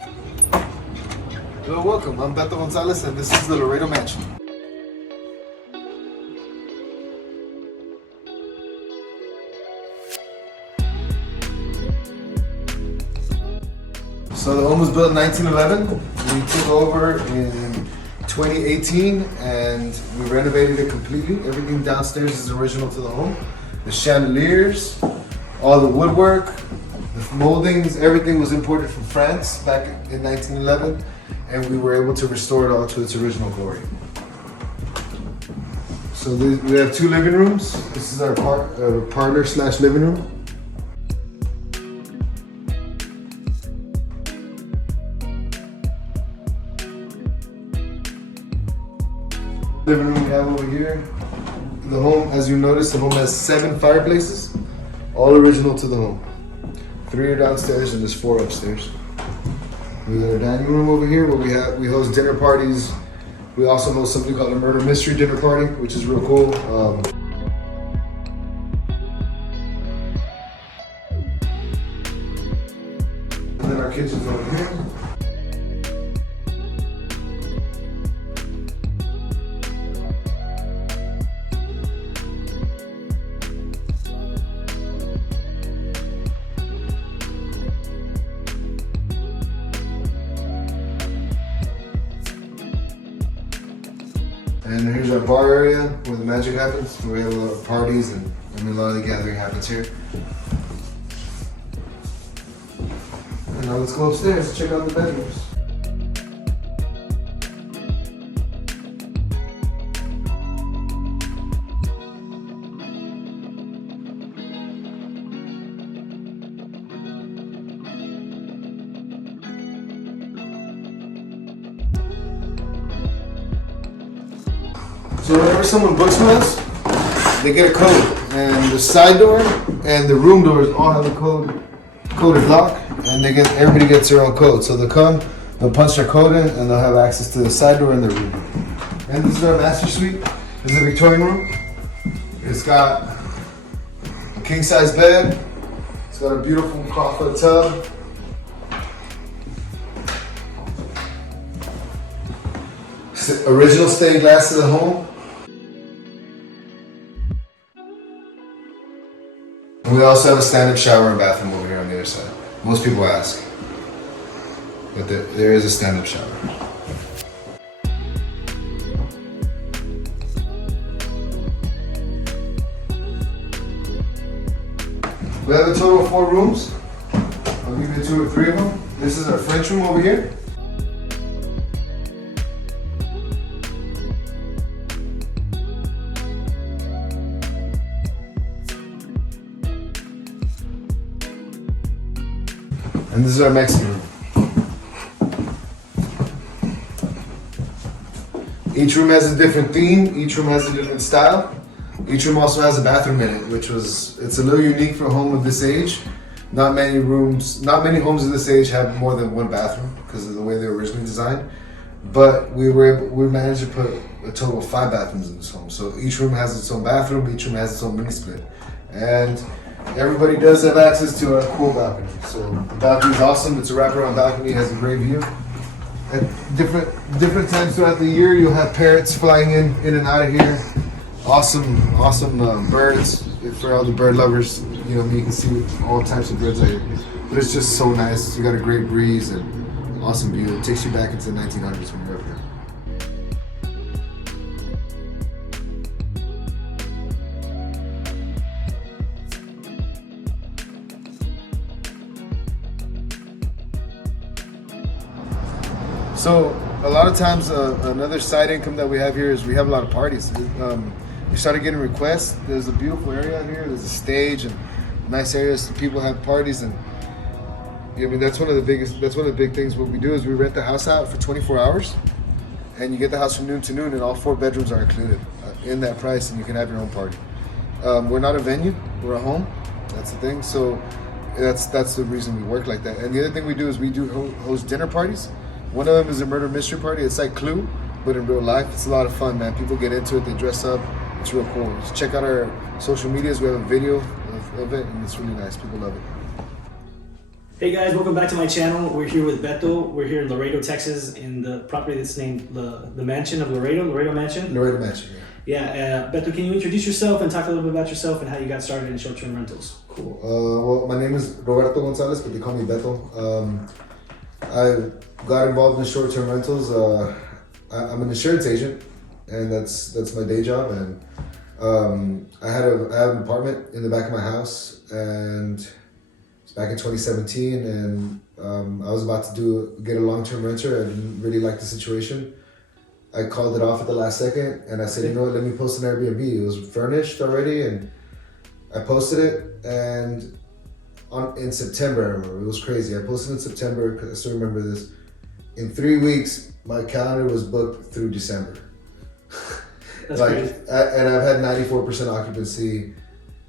Hello, welcome. I'm Roberto Gonzalez, and this is the Laredo Mansion. So the home was built in 1911. We took over in 2018, and we renovated it completely. Everything downstairs is original to the home. The chandeliers, all the woodwork, the moldings, everything was imported from France back in 1911, and we were able to restore it all to its original glory. So we have 2 living rooms. This is our parlor / living room. Living room we have over here. The home, as you notice, the home has 7 fireplaces, all original to the home. 3 are downstairs and there's 4 upstairs. We got our dining room over here where we host dinner parties. We also host something called a murder mystery dinner party, which is real cool. And then our kitchen's over here. And here's our bar area where the magic happens, where we have a lot of parties and a lot of the gathering happens here. And now let's go upstairs and check out the bedrooms. So whenever someone books with us, they get a code, and the side door and the room doors all have a coded lock, and everybody gets their own code. So they'll punch their code in, and they'll have access to the side door and the room. And this is our master suite. This is a Victorian room. It's got a king size bed. It's got a beautiful clawfoot tub. Original stained glass to the home. We also have a stand-up shower and bathroom over here on the other side. Most people ask, but there is a stand-up shower. We have a total of 4 rooms. I'll give you 2 or 3 of them. This is our French room over here. And this is our Mexican room. Each room has a different theme. Each room has a different style. Each room also has a bathroom in it, it's a little unique for a home of this age. Not many homes of this age have more than 1 bathroom because of the way they were originally designed. But we managed to put a total of 5 bathrooms in this home. So each room has its own bathroom. Each room has its own mini split, and everybody does have access to a cool balcony. So the balcony is awesome. It's a wraparound balcony. It has a great view. At different times throughout the year, you'll have parrots flying in and out of here. Awesome birds. For all the bird lovers, you can see all types of birds out here. But it's just so nice. You got a great breeze and awesome view. It takes you back into the 1900s when you're up here. So a lot of times, another side income that we have here is we have a lot of parties. We started getting requests. There's a beautiful area out here. There's a stage and nice areas that people have parties, and that's one of the big things. What we do is we rent the house out for 24 hours, and you get the house from noon to noon, and all 4 bedrooms are included in that price, and you can have your own party. We're not a venue. We're a home. That's the thing. So that's the reason we work like that. And the other thing we do is we do host dinner parties. One of them is a murder mystery party. It's like Clue, but in real life. It's a lot of fun, man. People get into it. They dress up. It's real cool. Just check out our social medias. We have a video of it, and it's really nice. People love it. Hey guys, welcome back to my channel. We're here with Beto. We're here in Laredo, Texas, in the property that's named the Mansion of Laredo Mansion. Laredo Mansion, yeah. Yeah, Beto, can you introduce yourself and talk a little bit about yourself and how you got started in short-term rentals? Cool. Well, my name is Roberto Gonzalez, but they call me Beto. I got involved in short-term rentals. I'm an insurance agent, and that's my day job. And I had an apartment in the back of my house, and back in 2017, and I was about to get a long-term renter. I didn't really like the situation. I called it off at the last second, and I said, you know what, let me post an Airbnb. It was furnished already, and I posted it, and in September, I remember, it was crazy. I posted in September, because I still remember this. In 3 weeks, my calendar was booked through December. That's crazy. And I've had 94% occupancy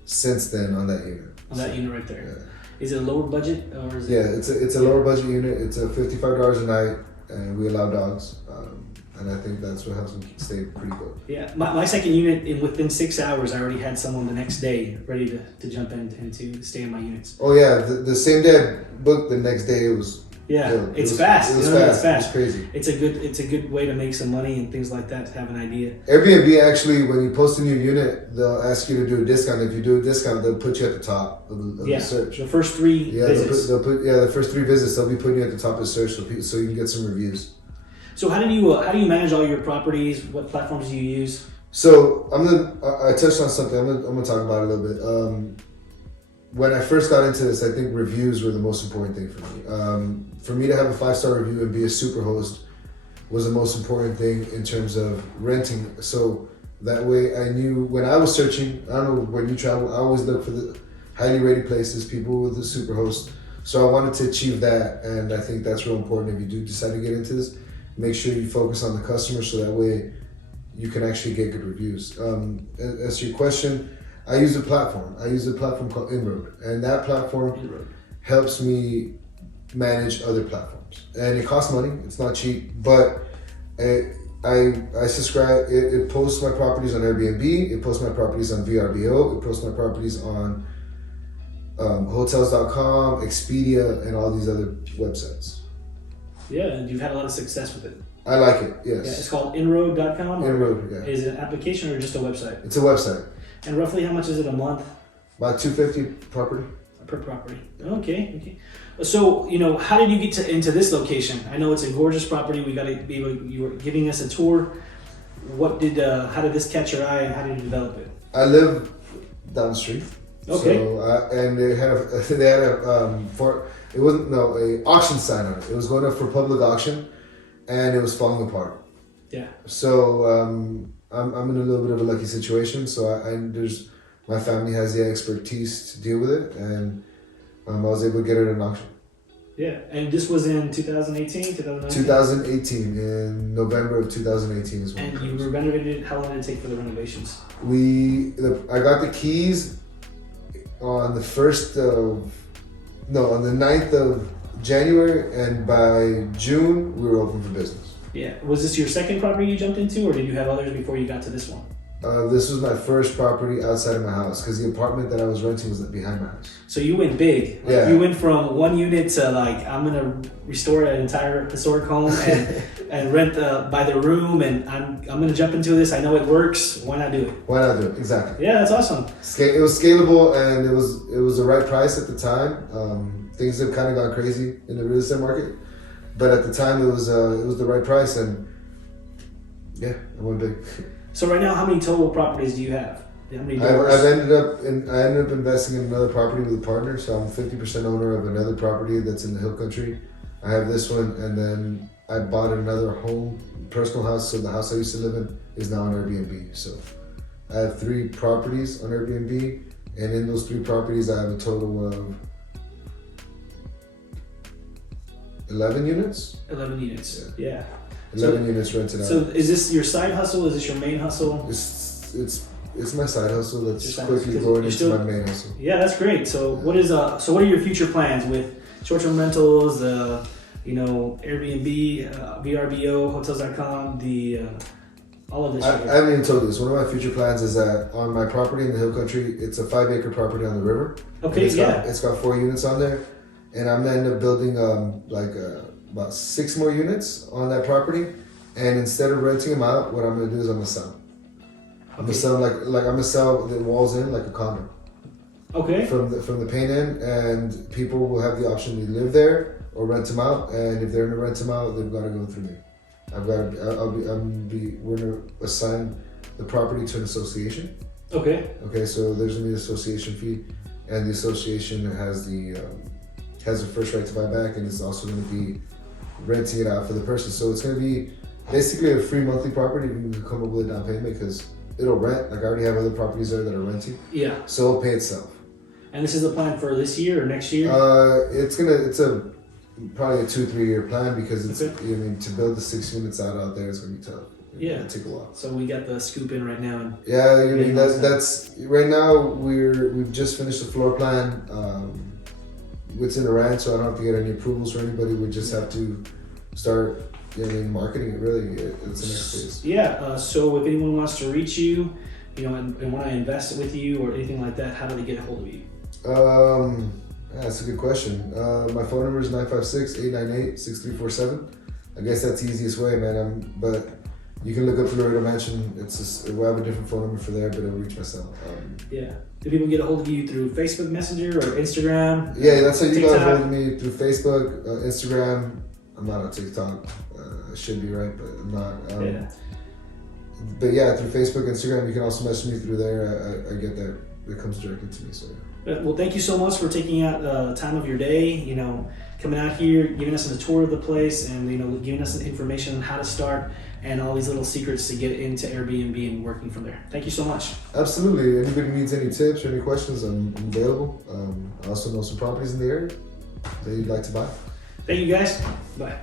since then on that unit. On that unit right there. Yeah. Is it a lower budget or is it? Yeah, it's a lower budget unit. It's a $55 a night, and we allow dogs. And I think that's what helps me stay pretty good. Yeah, my second unit, within 6 hours, I already had someone the next day ready to jump in and to stay in my units. Oh yeah, the same day I booked, the next day it was. Yeah, it it's was fast. It was It's fast. fast. It's crazy. It's a good way to make some money and things like that, to have an idea. Airbnb, actually, when you post a new unit, they'll ask you to do a discount. If you do a discount, they'll put you at the top of the search. The first three visits. They'll put the first 3 visits. They'll be putting you at the top of the search, so you can get some reviews. So how do you manage all your properties? What platforms do you use? So I touched on something. I'm gonna talk about it a little bit. When I first got into this, I think reviews were the most important thing for me. For me to have a 5-star review and be a super host was the most important thing in terms of renting. So that way I knew when I was searching, I don't know when you travel, I always look for the highly rated places, people with the super host. So I wanted to achieve that, and I think that's real important if you do decide to get into this. Make sure you focus on the customer so that way you can actually get good reviews. As to your question, I use a platform. I use a platform called Innroad, and that platform helps me manage other platforms. And it costs money. It's not cheap, but I subscribe. It posts my properties on Airbnb. It posts my properties on Vrbo. It posts my properties on hotels.com, Expedia, and all these other websites. Yeah, and you've had a lot of success with it. I like it, yes. Yeah, it's called Innroad.com? Innroad, yeah. Is it an application or just a website? It's a website. And roughly how much is it a month? About $250 property. Per property. Okay. So, how did you get into this location? I know it's a gorgeous property. You were giving us a tour. How did this catch your eye and how did you develop it? I live down the street. Okay. So, and they had a auction sign on it. It was going up for public auction, and it was falling apart. Yeah. So I'm in a little bit of a lucky situation. So my family has the expertise to deal with it, and I was able to get it at an auction. Yeah, and this was in 2018, 2019? 2018, in November of 2018 is when. And you renovated it. How long did it take for the renovations? I got the keys on the 9th of January, and by June we were open for business. Yeah. Was this your second property you jumped into, or did you have others before you got to this one? This was my first property outside of my house, because the apartment that I was renting was behind my house. So you went big. Yeah. You went from one unit to I'm gonna restore an entire historic home and rent by the room, and I'm gonna jump into this. I know it works. Why not do it? Why not do it? Exactly. Yeah, that's awesome. It was scalable, and it was the right price at the time. Things have kind of gone crazy in the real estate market, but at the time it was the right price, and yeah, I went big. So right now, how many total properties do you have? How many doors? I ended up investing in another property with a partner, so I'm 50% owner of another property that's in the Hill Country. I have this one, and then I bought another home, personal house. So the house I used to live in is now on Airbnb. So I have 3 properties on Airbnb, and in those 3 properties, I have a total of 11 units. 11 units. Yeah. 11 units rented out. So is this your side hustle? Is this your main hustle? It's my side hustle that's quickly hustle. going into my main hustle. Yeah, that's great. So what are your future plans with short-term rentals, Airbnb, Vrbo, hotels.com, all of this? I haven't even told you this. One of my future plans is that on my property in the Hill Country, it's a 5-acre property on the river. Okay, It's got 4 units on there. and I'm gonna end up building about 6 more units on that property. And instead of renting them out, what I'm gonna do is I'm gonna sell. I'm gonna sell I'm gonna sell the walls in like a condo. Okay. From the paint in, and people will have the option to live there or rent them out. And if they're gonna rent them out, they've got to go through me. We're gonna assign the property to an association. Okay. Okay, so there's gonna be an association fee, and the association has the first right to buy back, and it's also gonna be renting it out for the person. So it's gonna be basically a free monthly property. You can come up with a down payment because it'll rent. Like I already have other properties there that are renting. Yeah. So it'll pay itself. And this is the plan for this year or next year? It's probably a 2-3 year plan because it's to build the 6 units out there is gonna be tough. Yeah. It'll take a while. So we got the scoop in right now. And that's right now. We've just finished the floor plan. It's in the ranch, so I don't have to get any approvals from anybody. We just have to start marketing it. Really, it's the next phase. Yeah. So if anyone wants to reach you, and want to invest with you or anything like that, how do they get a hold of you? That's a good question. My phone number is 956-898-6347. I guess that's the easiest way, man. But you can look up the Laredo Mansion. We'll have a different phone number for there, but it'll reach myself. Yeah. Do people get a hold of you through Facebook Messenger or Instagram? Yeah, that's how you TikTok? got a hold of me, through Facebook, Instagram. I'm not on TikTok. I should be, right, but I'm not. But yeah, through Facebook, Instagram, you can also message me through there. I get that. It comes directly to me. So yeah. Well, thank you so much for taking out time of your day. Coming out here, giving us a tour of the place, and giving us some information on how to start and all these little secrets to get into Airbnb and working from there. Thank you so much. Absolutely. Anybody needs any tips or any questions, I'm available. I also know some properties in the area that you'd like to buy. Thank you, guys. Bye.